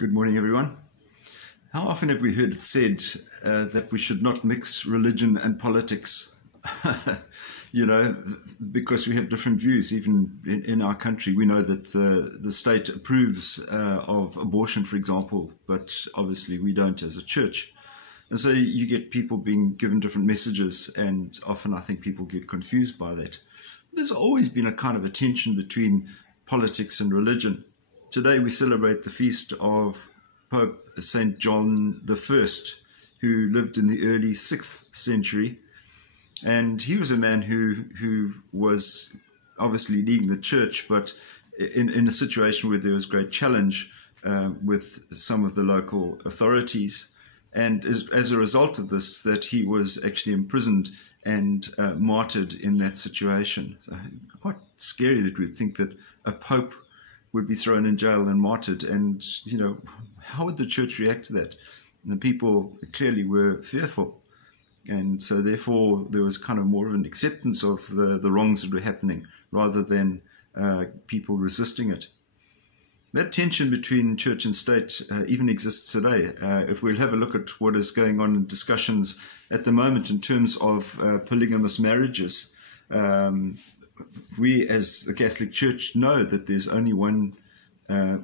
Good morning, everyone. How often have we heard it said that we should not mix religion and politics? Because we have different views. Even in our country, we know that the state approves of abortion, for example, but obviously we don't as a church. And so you get people being given different messages, and often I think people get confused by that. There's always been a kind of a tension between politics and religion. Today we celebrate the feast of Pope St. John I, who lived in the early 6th century. And he was a man who was obviously leading the church, but in a situation where there was great challenge with some of the local authorities. And as a result of this, that he was actually imprisoned and martyred in that situation. So quite scary that we think that a pope would be thrown in jail and martyred. And, how would the church react to that? And the people clearly were fearful. And so therefore there was kind of more of an acceptance of the wrongs that were happening rather than people resisting it. That tension between church and state even exists today. If we'll have a look at what is going on in discussions at the moment in terms of polygamous marriages, we as the Catholic Church know that there's only one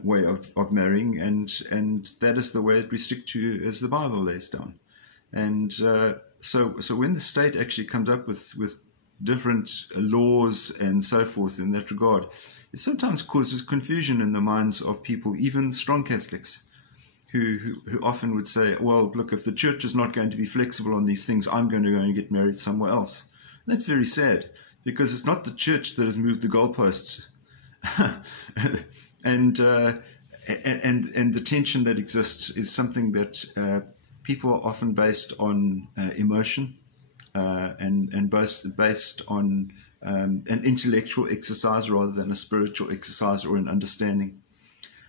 way of marrying, and that is the way that we stick to as the Bible lays down. And so when the state actually comes up with different laws and so forth in that regard, it sometimes causes confusion in the minds of people, even strong Catholics, who often would say, well, look, if the church is not going to be flexible on these things, I'm going to go and get married somewhere else. And that's very sad, because it's not the church that has moved the goalposts. and the tension that exists is something that people are often based on emotion and based on an intellectual exercise rather than a spiritual exercise or an understanding.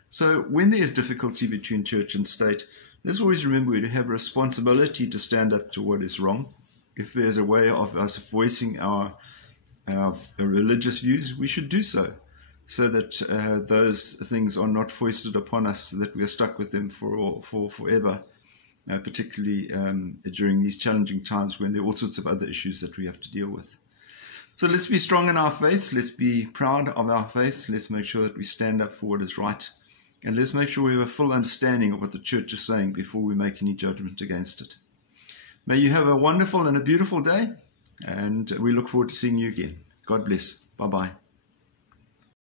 So when there is difficulty between church and state, let's always remember we have a responsibility to stand up to what is wrong. If there's a way of us voicing our religious views, we should do so that those things are not foisted upon us, that we are stuck with them for forever, particularly during these challenging times when there are all sorts of other issues that we have to deal with. So let's be strong in our faith. Let's be proud of our faith. Let's make sure that we stand up for what is right. And let's make sure we have a full understanding of what the church is saying before we make any judgment against it. May you have a wonderful and a beautiful day. And we look forward to seeing you again. God bless. Bye-bye.